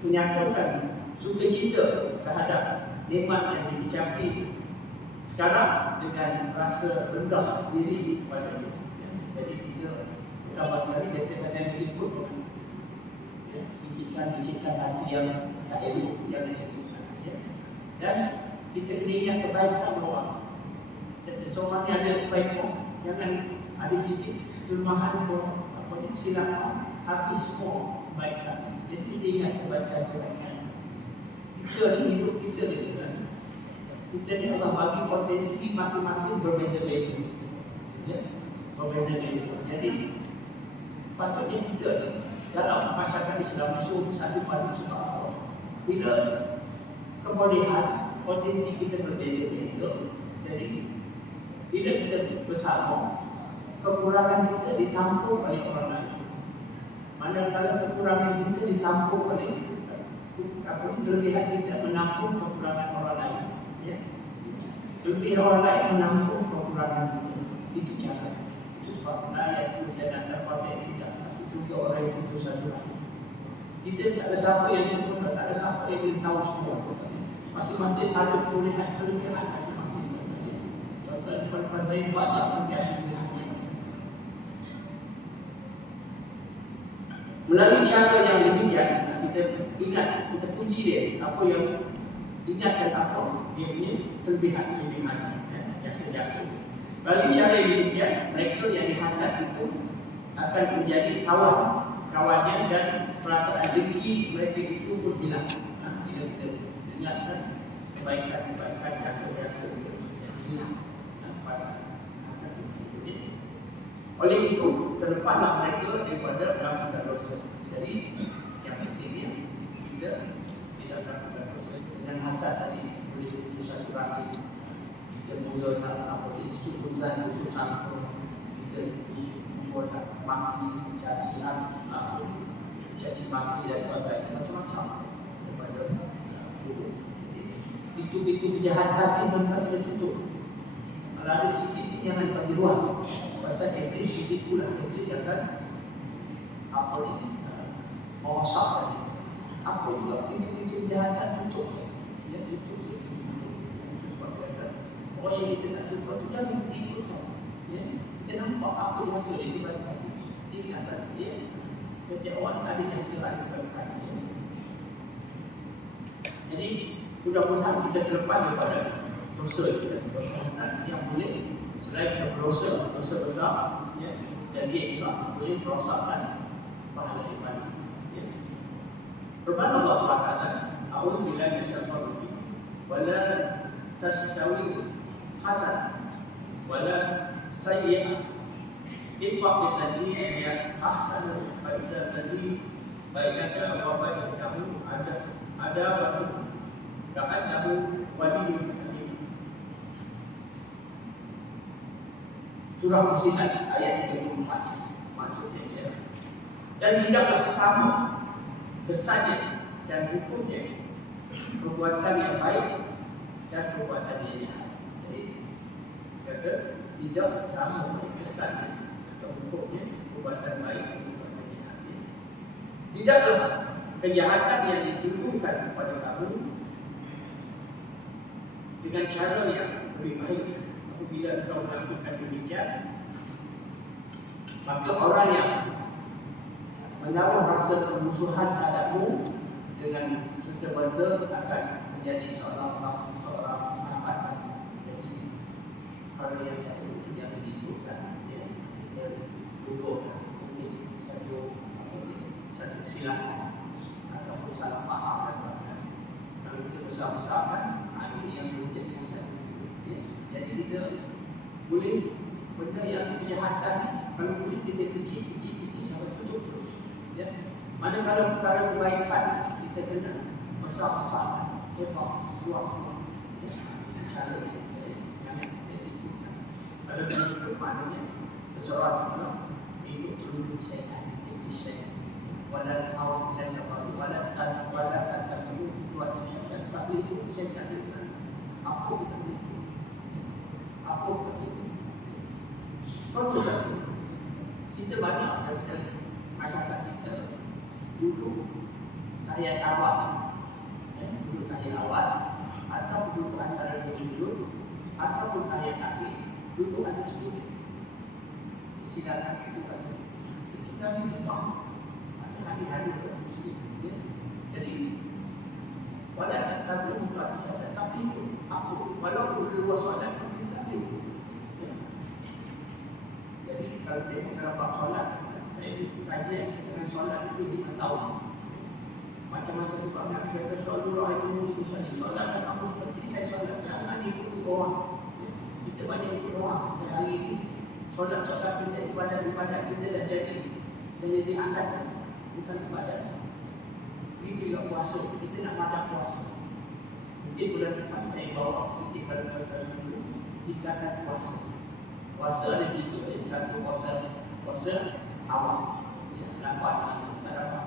menyatakan sukacita terhadap nikmat yang dicapai sekarang dengan rasa rendah diri kepadanya. Jadi kita tambah sekali kata-kata yang ikut bisikan-bisikan hati yang tak elok jangan ikutkan. Dan kita kena ingat kebaikan orang. Seorang yang ada kebaikan, jangan ada sikit kelemahan atau silapan, habis semua kebaikan. Jadi kita ingat kebaikan-kebaikan. Kita ni hidup kita ni kan. Kita ni Allah bagi potensi masing-masing berbeza-beza. Berbeza-beza. Jadi patutnya kita ni dalam masyarakat Islam itu satu padu sebab bila kebolehan potensi kita berbeza-beza. Jadi bila kita bersama, kekurangan kita ditampung oleh orang lain. Manakala kekurangan kita ditampung oleh kelebihan kita menampung kekurangan orang lain. Lebih orang lain menampung kekurangan kita. Itu cara. Itu sebab ayat itu dan dapat tidak masuk surga orang yang putus asa lagi. Kita tak ada siapa yang sempurna, tak ada siapa yang boleh tahu semua. Masing-masing ada kelebihan masing-masing. Contoh depan saya banyak kelebihan. Melalui cara yang demikian, kita ingat, kita puji dia apa yang ingatkan apa dia punya kelebihan yang sejati. Melalui cara yang demikian, mereka yang dihasad itu akan menjadi kawannya dan perasaan dengki mereka itu pun hilang. Bila kita ingatkan kebaikan-kebaikan jasa-jasa itu yang hilang perasaan hasad itu. Oleh itu, terlepaslah mereka daripada melakukan dosa. Jadi, yang pentingnya kita tidak melakukan dosa. Dengan hasad tadi, boleh putus asa hati. Kita mula nak apa ini, sufuzan, sangka. Kita semua nak maki, cacian, apa ini, caci maki dan sebagainya. Macam-macam. Daripada itu kejahatan ini kan kena tutup. Kalau ada sisi jangan bagi ruang. Pasal iblis di situlah iblis akan apa ni merosakkan itu. Apa juga pintu-pintu kejahatan tutup. Ya tutup. Itu sebab dia kata orang yang kita tak suka tu jangan ikutkan. Ya, kita nampak apa yang hasil yang diberikan. Tinggalkan dia. Kecewa ada hasil yang diberikan. Jadi mudah-mudahan kita terlepas daripada dosa kita, dosa hasad yang boleh selain dosa besar, ya, dan dia juga boleh merosakkan pahala ibadah. Ya. Firman Allah SWT, "A'udzubillahi minasyaitonir rajim. Wala tastawi hasan wala sayyi'ah. Ifaq billati hiya ahsanu fa idza allati bainaka wa bainahu adawatu ka'annahu waliyyun." Surah Fussilat ayat 34 maksudnya ya. Dan tidaklah sama kesannya dan hukumnya perbuatan yang baik dan perbuatan yang jahat. Jadi kata tidak sama kesannya atau hukumnya perbuatan baik dan perbuatan jahat. Tidaklah kejahatan yang ditujukan kepada kamu dengan cara yang lebih baik. Bila kau melakukan demikian, maka orang yang menaruh rasa permusuhan terhadapmu dengan serta-merta akan menjadi seorang sahabat. Jadi kalau yang tak itu tidak dihidupkan, dia duduk mungkin satu kesilapan ataupun salah faham dan sebagainya. Kalau kita besar-besarkan, ini yang menjadi hasad. Jadi kita boleh benda yang kejahatan ni, kalau boleh kita kecil sampai tutup terus. Ya. Manakala perkara kebaikan kita kena besar-besar, hebat, seluas-luas. Ya. Itu cara yang kita ikutkan. Kalau kita ikut maknanya, seseorang terkenal ikut telunjuk syaitan, iblis syaitan. Wala ta'awud ila syafari, wala ta'atabu buat syaitan. Tak boleh ikut syaitan itu. Apa kita boleh ikut? Apa terjadi? Contoh satu, kita banyak dari masyarakat kita duduk tahiyat awal, duduk tahiyat awal, atau duduk antara dua sujud, ataupun tahiyat akhir, duduk atas sujud. Silakan duduk atas sujud. Itu Nabi contoh. Ada hadis-hadis dalam Muslim. Ya. Jadi, walau tak muka saja, tapi itu apa? Walaupun luas solat, tapi tak itu. Ya. Jadi kalau tengok dalam bab solat, saya kajian dengan solat ini 5 tahun. Macam-macam sebab Nabi kata solat itu mungkin saja solat dan kamu seperti saya solat. Jangan ikut orang. Ya. Kita banyak ikut orang. Dan hari ini solat-solat kita, ibadat-ibadat kita dah jadi diangkat, bukan ibadat. Itu juga puasa. Kita nak madak puasa. Mungkin bulan depan saya bawa sedikit kalau tuan-tuan setuju tingkatan puasa. Puasa ada 3. Satu puasa awal. Ya, 8 hari tak dapat.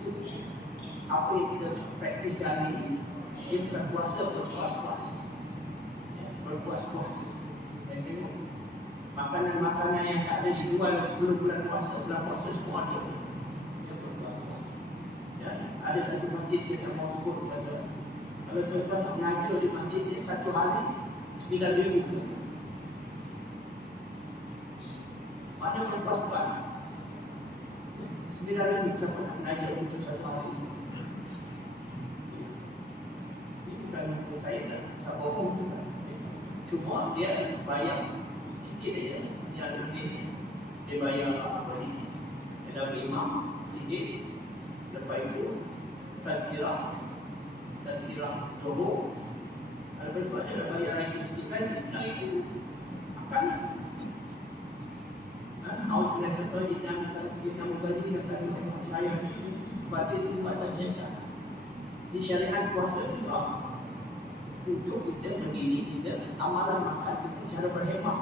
Itu apa yang kita praktis hari ini. Dia bukan puasa, berpuas-puas. Ya, berpuas-puas. Dan tengok makanan-makanan yang tak ada dijual sebelum bulan puasa semua ada. Dia berpuas-puas. Dan ada satu masjid saya tak mau sebut kata, kalau tuan-tuan nak mengajar di masjid dia satu hari 9,000. Ada berpuas-puas. 9,000 siapa nak mengajar untuk satu hari ini. Ini bukan untuk saya tak bohong juga. Cuma dia bayar sikit aja, dia ada lebih. Dia bayar apa ni? Ada imam sikit. Lepas itu tazkirah Johor. Lepas itu ada bayar itu sikit lagi. Nah itu makanan. Awak kena serta kita memberi dan tadi tengok saya berarti itu buatan syaitan. Di syariat puasa juga untuk kita mendidik kita amalan makan kita cara berhemat.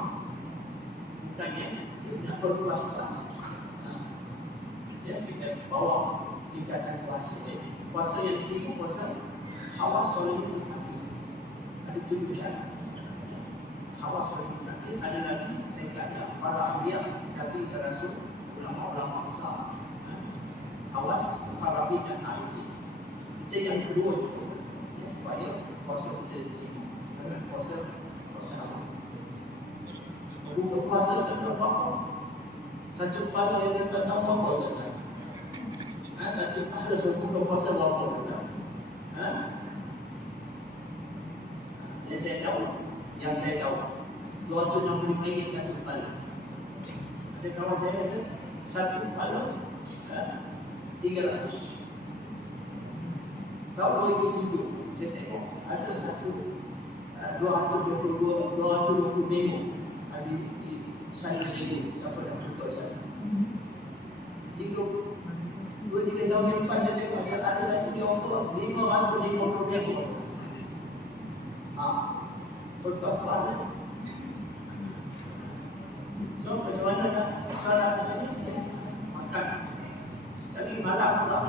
Bukannya kita berpuas-puas. Ya, kita bawa tingkatan puasa. Puasa yang tinggi puasa hawa soleh mutaqin. Ada 7 syarat. Hawa soleh mutaqin ada lagi tingkatnya para awliya, nabi dan rasul, ulama-ulama besar. Hawa para nabi dan arifin. Itu yang kedua cukup. Ya, supaya puasa kita diterima. Dengan puasa awal. Buka puasa tak tahu apa-apa. Satu kepala yang tak tahu apa-apa kata. Satu kepala buka puasa apa kata. Yang saya tahu RM260 satu kepala. Ada kawan saya kata satu kepala 300. Tahun 2007 saya tengok ada satu 220 memo di sana lagi siapa dah buka sana. 2-3 tahun yang lepas saya tengok ada satu di offer 550 memo. Berapa ada? So macam mana nak salat tadi makan. Tadi malam pula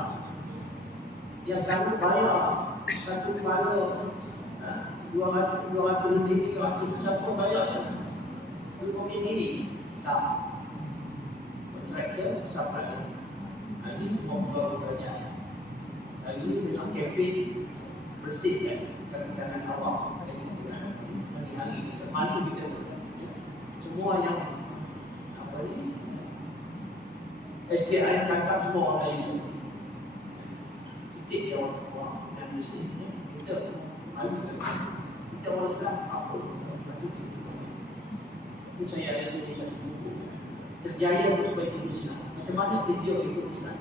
yang sanggup bayar satu kepala 200 lebih 300 siapa bayar kan? Mungkin ini tak kontraktor supplier. Ini semua pegawai kerajaan. Hari ini tengah kempen bersihkan kaki tangan awam dan dengan hari kita malu kita betul. Semua yang apa ni SPI tangkap semua orang lain. Sikit dia orang dan muslim kita malu kita orang Islam apa patut kita. Itu saya ada tulis satu buku Kerjaya Persuasif Islam. Macam mana kerja ikut Islam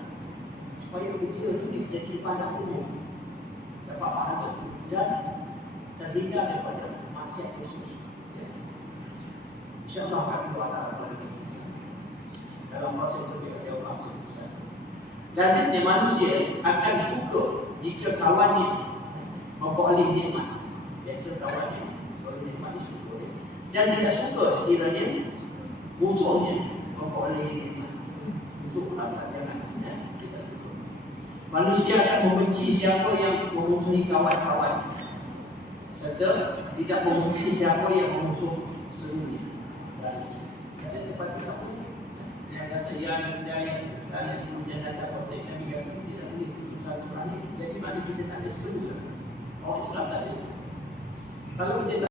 supaya kerja itu jadi dipandang umum, dapat pahala dan terhindar daripada maksiat tersebut. Ya. InsyaAllah kami doa ta'ala dalam proses terbiak dia proses besar. Lazimnya manusia akan suka jika kawannya memperoleh nikmat. Biasa kawannya memperoleh nikmat disuka. Dan tidak suka sekiranya musuhnya memperoleh nikmat. Musuh pula jangan kita suka. Manusia akan membenci siapa yang memusuhi kawan-kawan, serta tidak membenci siapa yang memusuh serunya. Kata tempat apa yang kata yang menjadi konteks Nabi kata tidak boleh putus satu mana kita tak ada setuju. Orang Islam tak ada setuju. Kalau kita